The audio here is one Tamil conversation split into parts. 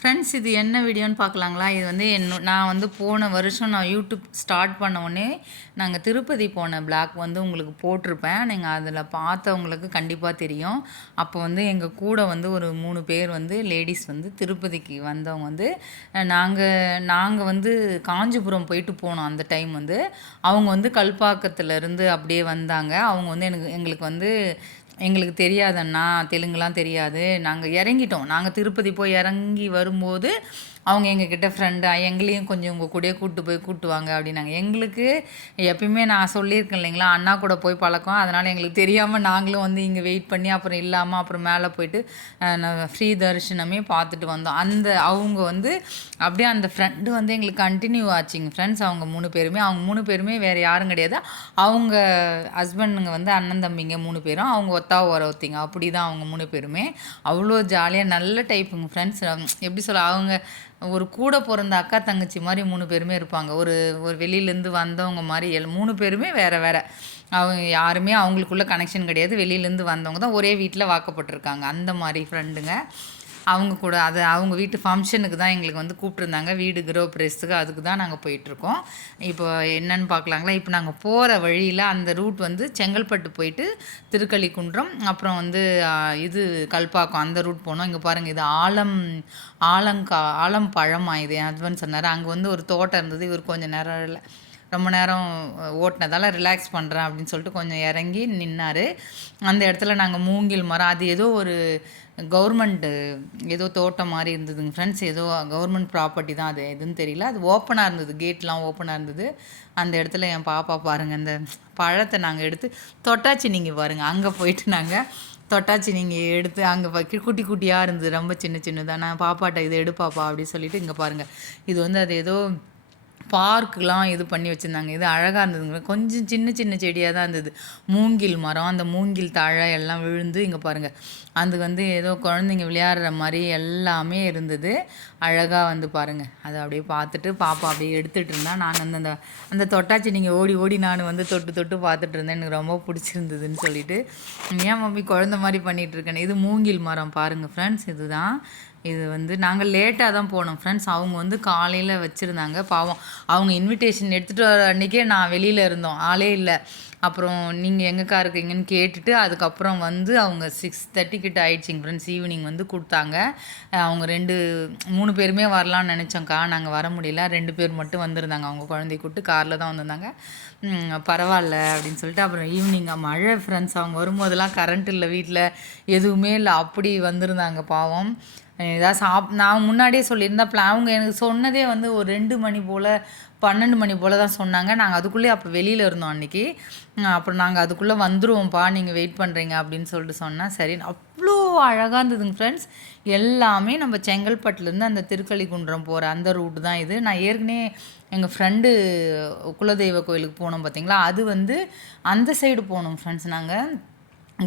ஃப்ரெண்ட்ஸ், இது என்ன வீடியோன்னு பார்க்கலாங்களா? இது வந்து நான் வந்து போன வருஷம் நான் யூடியூப் ஸ்டார்ட் பண்ண உடனே நாங்கள் திருப்பதி போன பிளாக் வந்து உங்களுக்கு போட்டிருப்பேன். நீங்கள் அதில் பார்த்தவங்களுக்கு கண்டிப்பாக தெரியும். அப்போ வந்து எங்கள் கூட வந்து ஒரு 3 பேர் வந்து லேடீஸ் வந்து திருப்பதிக்கு வந்தவங்க வந்து நாங்கள் வந்து காஞ்சிபுரம் போயிட்டு போனோம். அந்த டைம் வந்து அவங்க வந்து கல்பாக்கத்துலேருந்து அப்படியே வந்தாங்க. அவங்க வந்து எங்களுக்கு வந்து எங்களுக்கு தெரியாது அண்ணா, தெலுங்குலாம் தெரியாது. நாங்கள் இறங்கிட்டோம். நாங்கள் திருப்பதி போய் இறங்கி வரும்போது அவங்க எங்ககிட்ட ஃப்ரெண்டு எங்களையும் கொஞ்சம் உங்கள் கூடயே கூப்பிட்டு வாங்க அப்படின்னாங்க. எங்களுக்கு எப்பயுமே நான் சொல்லியிருக்கேன் இல்லைங்களா, அண்ணா கூட போய் பழக்கம். அதனால் எங்களுக்கு தெரியாமல் நாங்களும் வந்து இங்கே வெயிட் பண்ணி அப்புறம் இல்லாமல் அப்புறம் மேலே போயிட்டு ஃப்ரீ தரிசனமே பார்த்துட்டு வந்தோம். அவங்க வந்து அப்படியே அந்த ஃப்ரெண்டு வந்து எங்களுக்கு கண்டினியூ ஆச்சுங்க ஃப்ரெண்ட்ஸ். அவங்க 3 பேருமே வேறு யாரும் கிடையாது. அவங்க ஹஸ்பண்டுங்க வந்து அண்ணன் தம்பிங்க 3 பேரும், அவங்க ஒருத்திங்க அப்படி தான் அவங்க 3 பேருமே. அவ்வளோ ஜாலியாக நல்ல டைப்புங்க ஃப்ரெண்ட்ஸ். எப்படி சொல்ல, அவங்க ஒரு கூட பிறந்த அக்கா தங்கச்சி மாதிரி 3 பேருமே இருப்பாங்க. ஒரு ஒரு வெளியிலேருந்து வந்தவங்க மாதிரி 3 பேருமே வேறு அவங்க யாருமே அவங்களுக்குள்ள கனெக்ஷன் கிடையாது. வெளியிலேருந்து வந்தவங்க தான், ஒரே வீட்டில் வாக்கப்பட்டிருக்காங்க. அந்த மாதிரி ஃப்ரெண்டுங்க. அவங்க கூட அவங்க வீட்டு ஃபங்க்ஷனுக்கு தான் எங்களுக்கு வந்து கூப்பிட்ருந்தாங்க. வீடு கிரகப்பிரவேசத்துக்கு, அதுக்கு தான் நாங்கள் போயிட்டுருக்கோம். இப்போ என்னென்னு பார்க்கலாங்களா? இப்போ நாங்கள் போகிற வழியில் அந்த ரூட் வந்து செங்கல்பட்டு போயிட்டு திருக்கழிக்குன்றம், அப்புறம் வந்து இது கல்பாக்கம், அந்த ரூட் போனோம். இங்கே பாருங்கள், இது ஆலம் பழமா இது என் ஹஸ்பண்ட் சொன்னார். அங்கே வந்து ஒரு தோட்டம் இருந்தது. இவர் கொஞ்சம் நேரம் ரொம்ப நேரம் ஓட்டினதால் ரிலாக்ஸ் பண்ணுறேன் அப்படின்னு சொல்லிட்டு கொஞ்சம் இறங்கி நின்னார். அந்த இடத்துல நாங்கள் மூங்கில் மரம், அது ஏதோ ஒரு கவர்மெண்ட்டு ஏதோ தோட்டம் மாதிரி இருந்ததுங்க ஃப்ரெண்ட்ஸ். ஏதோ கவர்மெண்ட் ப்ராப்பர்ட்டி தான், அது எதுன்னு தெரியல. அது ஓப்பனாக இருந்தது, கேட்லாம் ஓப்பனாக இருந்தது. அந்த இடத்துல என் பாப்பா பாருங்கள், இந்த பழத்தை நாங்கள் எடுத்து தொட்டாச்சு. நீங்கள் பாருங்கள், அங்கே போயிட்டு நாங்கள் தொட்டாச்சு நீங்கள் எடுத்து அங்கே குட்டி குட்டியாக இருந்தது, ரொம்ப சின்னதாக. நான் பாப்பாட்ட இதை எடுப்பாப்பா அப்படின்னு சொல்லிட்டு, இங்கே பாருங்கள், இது வந்து அது ஏதோ பார்க்குலாம் இது பண்ணி வச்சுருந்தாங்க. இது அழகாக இருந்ததுங்க. கொஞ்சம் சின்ன செடியாக தான் இருந்தது. மூங்கில் மரம், அந்த மூங்கில் தழை எல்லாம் விழுந்து இங்கே பாருங்கள், அது வந்து ஏதோ குழந்தைங்க விளையாடுற மாதிரி எல்லாமே இருந்தது. அழகாக வந்து பாருங்கள், அதை அப்படியே பார்த்துட்டு பாப்பா அப்படியே எடுத்துகிட்டு இருந்தால், நான் வந்து அந்த தொட்டாச்சி நீங்கள் ஓடி நான் வந்து தொட்டு பார்த்துட்டு இருந்தேன். எனக்கு ரொம்ப பிடிச்சிருந்ததுன்னு சொல்லிட்டு, ஏன் மம்மி குழந்த மாதிரி பண்ணிகிட்ருக்கேன். இது மூங்கில் மரம் பாருங்கள் ஃப்ரெண்ட்ஸ். இதுதான் இது வந்து நாங்கள் லேட்டாக தான் போனோம் ஃப்ரெண்ட்ஸ். அவங்க வந்து காலையில் வச்சுருந்தாங்க. பாவம், அவங்க இன்விடேஷன் எடுத்துகிட்டு வர அன்றைக்கே நான் வெளியில் இருந்தோம், ஆளே இல்லை. அப்புறம் நீங்கள் எங்கேக்கா இருக்கீங்கன்னு கேட்டுட்டு அதுக்கப்புறம் வந்து அவங்க 6:30 கிட்ட ஆயிடுச்சிங்க ஃப்ரெண்ட்ஸ். ஈவினிங் வந்து கொடுத்தாங்க. அவங்க 3 பேருமே வரலான்னு நினச்சோங்க்கா, நாங்கள் வர முடியல. 2 பேர் மட்டும் வந்திருந்தாங்க. அவங்க குழந்தைய கூப்பிட்டு காரில் தான் வந்திருந்தாங்க. பரவாயில்ல அப்படின்னு சொல்லிட்டு அப்புறம் ஈவினிங் மழை ஃப்ரெண்ட்ஸ். அவங்க வரும்போதெல்லாம் கரண்ட் இல்லை, வீட்டில் எதுவுமே இல்லை, அப்படி வந்திருந்தாங்க பாவம். ஏதாவது நான் முன்னாடியே சொல்லியிருந்தேன். அவங்க எனக்கு சொன்னதே வந்து ஒரு 2 மணி போல் 12 மணி போல் தான் சொன்னாங்க. நாங்கள் அதுக்குள்ளே அப்போ வெளியில் இருந்தோம் அன்றைக்கி. அப்புறம் நாங்கள் அதுக்குள்ளே வந்துடுவோம்ப்பா, நீங்கள் வெயிட் பண்ணுறீங்க அப்படின்னு சொல்லிட்டு சொன்னேன். சரி, அவ்வளோ அழகாக இருந்ததுங்க ஃப்ரெண்ட்ஸ். எல்லாமே நம்ம செங்கல்பட்டுலேருந்து அந்த திருக்கழிக்குன்றம் போகிற அந்த ரூட்டு தான் இது. நான் ஏற்கனவே எங்கள் ஃப்ரெண்டு குலதெய்வ கோயிலுக்கு போனோம் பார்த்தீங்களா, அது வந்து அந்த சைடு போனோம் ஃப்ரெண்ட்ஸ். நாங்கள்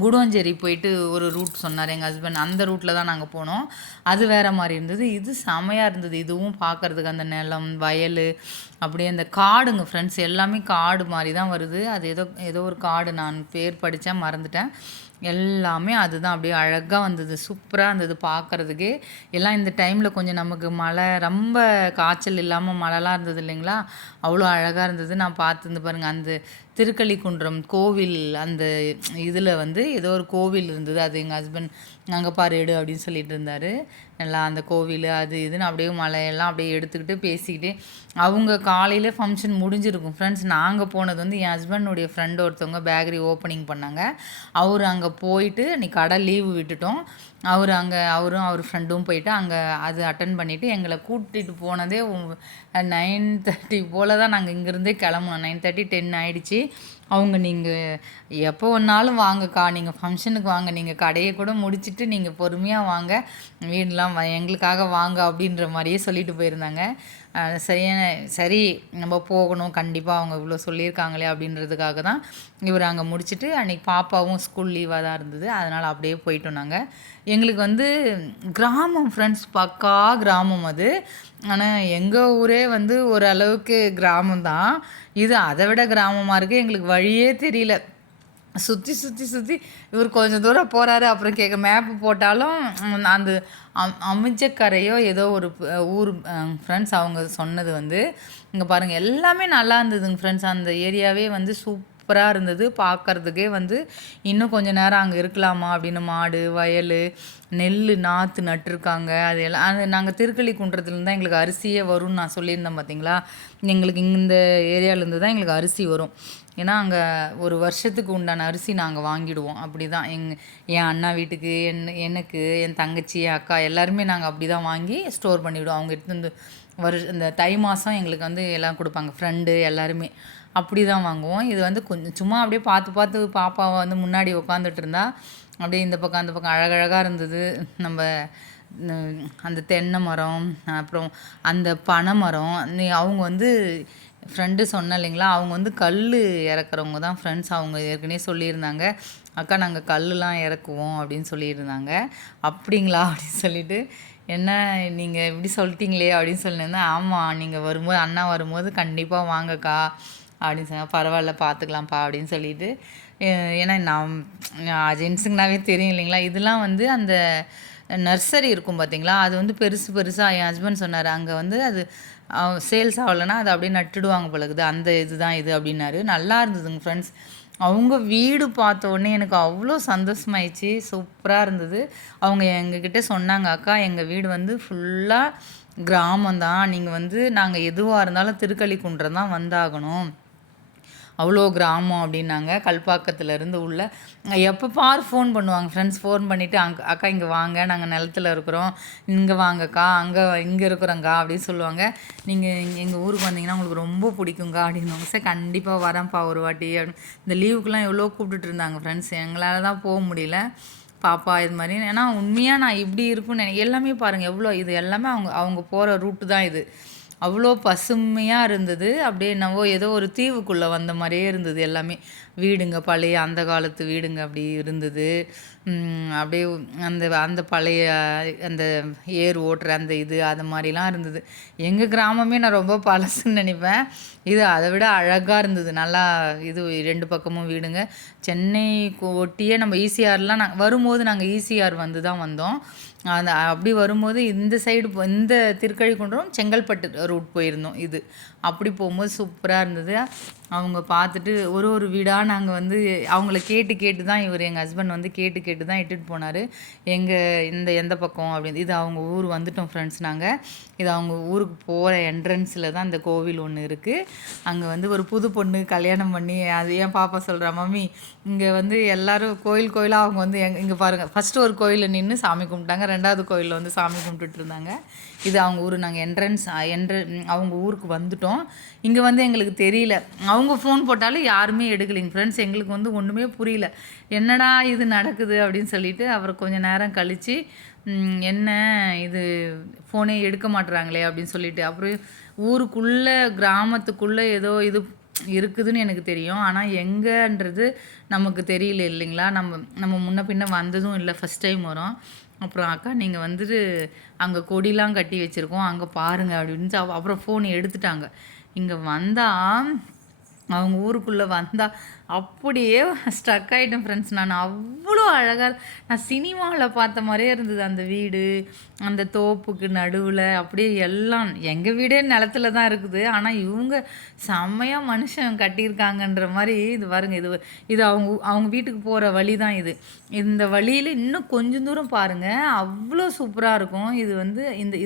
குடுவஞ்சேரி போயிட்டு ஒரு ரூட் சொன்னார் எங்கள் ஹஸ்பண்ட், அந்த ரூட்டில் தான் நாங்கள் போனோம். அது வேறு மாதிரி இருந்தது. இது செமையாக இருந்தது. இதுவும் பார்க்குறதுக்கு அந்த நிலம், வயல், அப்படியே அந்த காடுங்க ஃப்ரெண்ட்ஸ். எல்லாமே காடு மாதிரி தான் வருது. அது ஏதோ ஒரு காடு, நான் பேர் படித்தேன், மறந்துட்டேன். எல்லாமே அதுதான். அப்படியே அழகாக வந்தது, சூப்பராக இருந்தது பார்க்குறதுக்கே. எல்லாம் இந்த டைமில் கொஞ்சம் நமக்கு மழை, ரொம்ப காய்ச்சல் இல்லாமல் மழைலாம் இருந்தது இல்லைங்களா, அவ்வளோ அழகாக இருந்தது. நான் பார்த்துருந்து பாருங்கள், அந்த திருக்கழிக்குன்றம் கோவில், அந்த இதில் வந்து ஏதோ ஒரு கோவில் இருந்தது. அது எங்கள் ஹஸ்பண்ட் அங்கே பாரு எடு அப்படின்னு சொல்லிட்டு இருந்தார். நல்லா அந்த கோவில் அது இதுன்னு அப்படியே மலையெல்லாம் அப்படியே எடுத்துக்கிட்டு பேசிக்கிட்டே அவங்க காலையில் ஃபங்க்ஷன் முடிஞ்சிருக்கும் ஃப்ரெண்ட்ஸ். நாங்கள் போனது வந்து என் ஹஸ்பண்டுடைய ஃப்ரெண்டு ஒருத்தவங்க பேக்கரி ஓப்பனிங் பண்ணாங்க. அவர் அங்கே போயிட்டு அன்றைக்கி கடை லீவு விட்டுட்டோம். அவரும் அவர் ஃப்ரெண்டும் போயிட்டு அங்கே அது அட்டன் பண்ணிவிட்டு எங்களை கூட்டிகிட்டு போனதே 9:30 போல் தான் நாங்கள் இங்கேருந்தே கிளம்புனோம். 9:30 10 ஆகிடுச்சி. அவங்க நீங்கள் எப்போ வேணாலும் வாங்கக்கா, நீங்கள் ஃபங்க்ஷனுக்கு வாங்க, நீங்கள் கடையை கூட முடிச்சுட்டு நீங்கள் பொறுமையாக வாங்க, வீடெலாம் எங்களுக்காக வாங்க அப்படின்ற மாதிரியே சொல்லிட்டு போயிருந்தாங்க. சரி நம்ம போகணும் கண்டிப்பாக, அவங்க இவ்வளோ சொல்லியிருக்காங்களே அப்படின்றதுக்காக தான் இவர் அங்கே முடிச்சுட்டு, அன்றைக்கி பாப்பாவும் ஸ்கூல் லீவாக தான் இருந்தது, அதனால் அப்படியே போயிட்டோம் நாங்கள். எங்களுக்கு வந்து கிராமம் ஃப்ரெண்ட்ஸ், பக்கா கிராமம் அது. ஆனால் எங்கள் ஊரே வந்து ஓரளவுக்கு கிராமம் தான். இது அதை விட கிராமமாக இருக்குது. எங்களுக்கு வழியே தெரியல. சுற்றி சுற்றி சுற்றி இவர் கொஞ்சம் தூரம் போகிறாரு. அப்புறம் கேட்க மேப்பு போட்டாலும் அந்த அமிஞ்சக்கரையோ ஏதோ ஒரு ஊர் ஃப்ரெண்ட்ஸ் அவங்க சொன்னது வந்து இங்கே பாருங்கள் எல்லாமே நல்லா இருந்ததுங்க ஃப்ரெண்ட்ஸ். அந்த ஏரியாவே வந்து சூப்பராக இருந்தது பார்க்குறதுக்கே. வந்து இன்னும் கொஞ்சம் நேரம் அங்கே இருக்கலாமா அப்படின்னு, மாடு வயல் நெல் நாற்று நட்டுருக்காங்க. அது எல்லாம் அது நாங்கள் திருக்கள்ளி குன்றத்துலேருந்து தான் எங்களுக்கு அரிசியே வரும்னு நான் சொல்லியிருந்தேன் பார்த்தீங்களா. எங்களுக்கு இந்த ஏரியாவிலேருந்து தான் எங்களுக்கு அரிசி வரும். ஏன்னா அங்கே ஒரு வருஷத்துக்கு உண்டான அரிசி நாங்கள் வாங்கிடுவோம். அப்படி தான் என் அண்ணா வீட்டுக்கு எனக்கு என் தங்கச்சி என் அக்கா எல்லாருமே நாங்கள் அப்படி தான் வாங்கி ஸ்டோர் பண்ணிவிடுவோம். அவங்க எடுத்து இந்த இந்த தை மாதம் எங்களுக்கு வந்து எல்லாம் கொடுப்பாங்க, ஃப்ரெண்டு எல்லாருமே அப்படி தான் வாங்குவோம். இது வந்து கொஞ்சம் சும்மா அப்படியே பார்த்து பார்த்து பாப்பாவை வந்து முன்னாடி உட்காந்துட்டு இருந்தா அப்படியே இந்த பக்கம் அந்த பக்கம் அழகழகாக இருந்தது. நம்ம அந்த தென்னை மரம், அப்புறம் அந்த பனை மரம். அவங்க வந்து ஃப்ரெண்டு சொன்னேன் இல்லைங்களா, அவங்க வந்து கல் இறக்குறவங்க தான் ஃப்ரெண்ட்ஸ். அவங்க ஏற்கனவே சொல்லியிருந்தாங்க, அக்கா நாங்கள் கல்லுலாம் இறக்குவோம் அப்படின்னு சொல்லியிருந்தாங்க. அப்படிங்களா அப்படின்னு சொல்லிட்டு, என்ன நீங்கள் இப்படி சொல்லிட்டீங்களே அப்படின்னு சொல்லியிருந்தேன். ஆமாம், நீங்கள் வரும்போது அண்ணா வரும்போது கண்டிப்பாக வாங்கக்கா அப்படின்னு சொன்னாங்க. பரவாயில்ல பார்த்துக்கலாம்ப்பா அப்படின்னு சொல்லிட்டு, ஏன்னா நான் ஜென்ஸுங்கனாவே தெரியும் இல்லைங்களா. இதெல்லாம் வந்து அந்த நர்சரி இருக்கும் பார்த்தீங்களா, அது வந்து பெருசு பெருசாக என் ஹஸ்பண்ட் சொன்னார். அங்கே வந்து அது சேல்ஸ் ஆகலைன்னா அதை அப்படியே நட்டுடுவாங்க பழகுது, அந்த இதுதான் இது அப்படின்னாரு. நல்லா இருந்ததுங்க ஃப்ரெண்ட்ஸ். அவங்க வீடு பார்த்த உடனே எனக்கு அவ்வளோ சந்தோஷமாயிடுச்சு, சூப்பராக இருந்தது. அவங்க எங்ககிட்ட சொன்னாங்க, அக்கா எங்கள் வீடு வந்து ஃபுல்லாக கிராமம்தான், நீங்கள் வந்து நாங்கள் எதுவாக இருந்தாலும் திருக்கழிக்குன்றம் தான் வந்தாகணும், அவ்வளோ கிராமம் அப்படின்னாங்க. கல்பாக்கத்துலேருந்து உள்ள எப்போ பார் ஃபோன் பண்ணுவாங்க ஃப்ரெண்ட்ஸ். ஃபோன் பண்ணிவிட்டு அக்கா இங்கே வாங்க, நாங்கள் நிலத்துல இருக்கிறோம், இங்கே வாங்கக்கா, இங்கே இருக்கிறோங்க்கா அப்படின்னு சொல்லுவாங்க. நீங்கள் எங்கள் ஊருக்கு வந்தீங்கன்னா உங்களுக்கு ரொம்ப பிடிக்குங்க்கா அப்படின்வாங்க. சார் கண்டிப்பாக வரேன்ப்பா ஒரு வாட்டி அப்படின்னு. இந்த லீவுக்கெலாம் எவ்வளோ கூப்பிட்டுட்டு இருந்தாங்க ஃப்ரெண்ட்ஸ். எங்களால் தான் போக முடியல. பாப்பா இது மாதிரி, ஏன்னா உண்மையாக நான் இப்படி இருக்குன்னு எல்லாமே பாருங்கள் எவ்வளோ, இது எல்லாமே அவங்க போகிற ரூட்டு தான் இது. அவ்வளோ பசுமையாக இருந்தது. அப்படியே என்னவோ ஏதோ ஒரு தீவுக்குள்ளே வந்த மாதிரியே இருந்தது எல்லாமே. வீடுங்க பழைய அந்த காலத்து வீடுங்க அப்படி இருந்தது. அப்படியே அந்த அந்த பழைய அந்த ஏர் ஓட்டுற அந்த இது அது மாதிரிலாம் இருந்தது. எங்கள் கிராமமே நான் ரொம்ப பழசுன்னு நினைப்பேன். இது அதை விட அழகாக இருந்தது. நல்லா இது 2 பக்கமும் வீடுங்க. சென்னை ஒட்டியே நம்ம ஈசிஆர்லாம் வரும்போது நாங்கள் ஈசிஆர் வந்து தான் வந்தோம். அந்த அப்படி வரும்போது இந்த சைடு இந்த திருக்கழிக்குன்றம் செங்கல்பட்டு ரூட் போயிருந்தோம். இது அப்படி போகும்போது சூப்பராக இருந்தது. அவங்க பார்த்துட்டு ஒரு வீடாக நாங்கள் வந்து அவங்கள கேட்டு கேட்டு தான் எங்கள் ஹஸ்பண்ட் வந்து கேட்டு தான் இட்டுட்டு போனார். எந்த பக்கம் அப்படின்னு. இது அவங்க ஊர் வந்துட்டோம் ஃப்ரெண்ட்ஸ் நாங்கள். இது அவங்க ஊருக்கு போகிற என்ட்ரன்ஸில் தான் இந்த கோவில் ஒன்று இருக்குது. அங்கே வந்து ஒரு புது பொண்ணு கல்யாணம் பண்ணி, அது ஏன் பாப்பா சொல்கிறா, மம்மி இங்கே வந்து எல்லோரும் கோயிலாக அவங்க வந்து இங்கே பாருங்கள், ஃபஸ்ட்டு ஒரு கோயிலில் நின்று சாமி கும்பிட்டாங்க, 2வது கோயிலில் வந்து சாமி கும்பிட்டுட்டு இருந்தாங்க. இது அவங்க ஊர். நாங்கள் அவங்க ஊருக்கு வந்துட்டோம். இங்கே வந்து எங்களுக்கு தெரியல, அவங்க ஃபோன் போட்டாலும் யாருமே எடுக்கலைங்க ஃப்ரெண்ட்ஸ். எங்களுக்கு வந்து ஒன்றுமே புரியல, என்னடா இது நடக்குது அப்படின்னு சொல்லிட்டு. அப்புறம் கொஞ்சம் நேரம் கழித்து என்ன இது ஃபோனே எடுக்க மாட்டுறாங்களே அப்படின்னு சொல்லிட்டு, அப்புறம் ஊருக்குள்ளே கிராமத்துக்குள்ளே ஏதோ இது இருக்குதுன்னு எனக்கு தெரியும். ஆனால் எங்கேன்றது நமக்கு தெரியல இல்லைங்களா. நம்ம முன்ன பின்ன வந்ததும் இல்லை, ஃபஸ்ட் டைம் வரோம். அப்புறம் அக்கா நீங்கள் வந்துட்டு அங்கே கொடிலாம் கட்டி வச்சுருக்கோம், அங்கே பாருங்கள் அப்படின்னு. அப்புறம் ஃபோன் எடுத்துட்டாங்க. இங்கே வந்தால் அவங்க ஊருக்குள்ளே வந்தால் அப்படியே ஸ்ட்ரக் ஆகிட்டேன் ஃப்ரெண்ட்ஸ். நான் அவ்வளோ அழகாக, நான் சினிமாவில் பார்த்த மாதிரியே இருந்தது அந்த வீடு. அந்த தோப்புக்கு நடுவில் அப்படியே எல்லாம் எங்கள் வீடே நிலத்துல தான் இருக்குது. ஆனால் இவங்க செம்மையாக மனுஷன் கட்டியிருக்காங்கன்ற மாதிரி. இது பாருங்க, இது அவங்க வீட்டுக்கு போகிற வழி தான் இது. இந்த வழியில் இன்னும் கொஞ்சம் தூரம் பாருங்கள், அவ்வளோ சூப்பராக இருக்கும். இது வந்து இது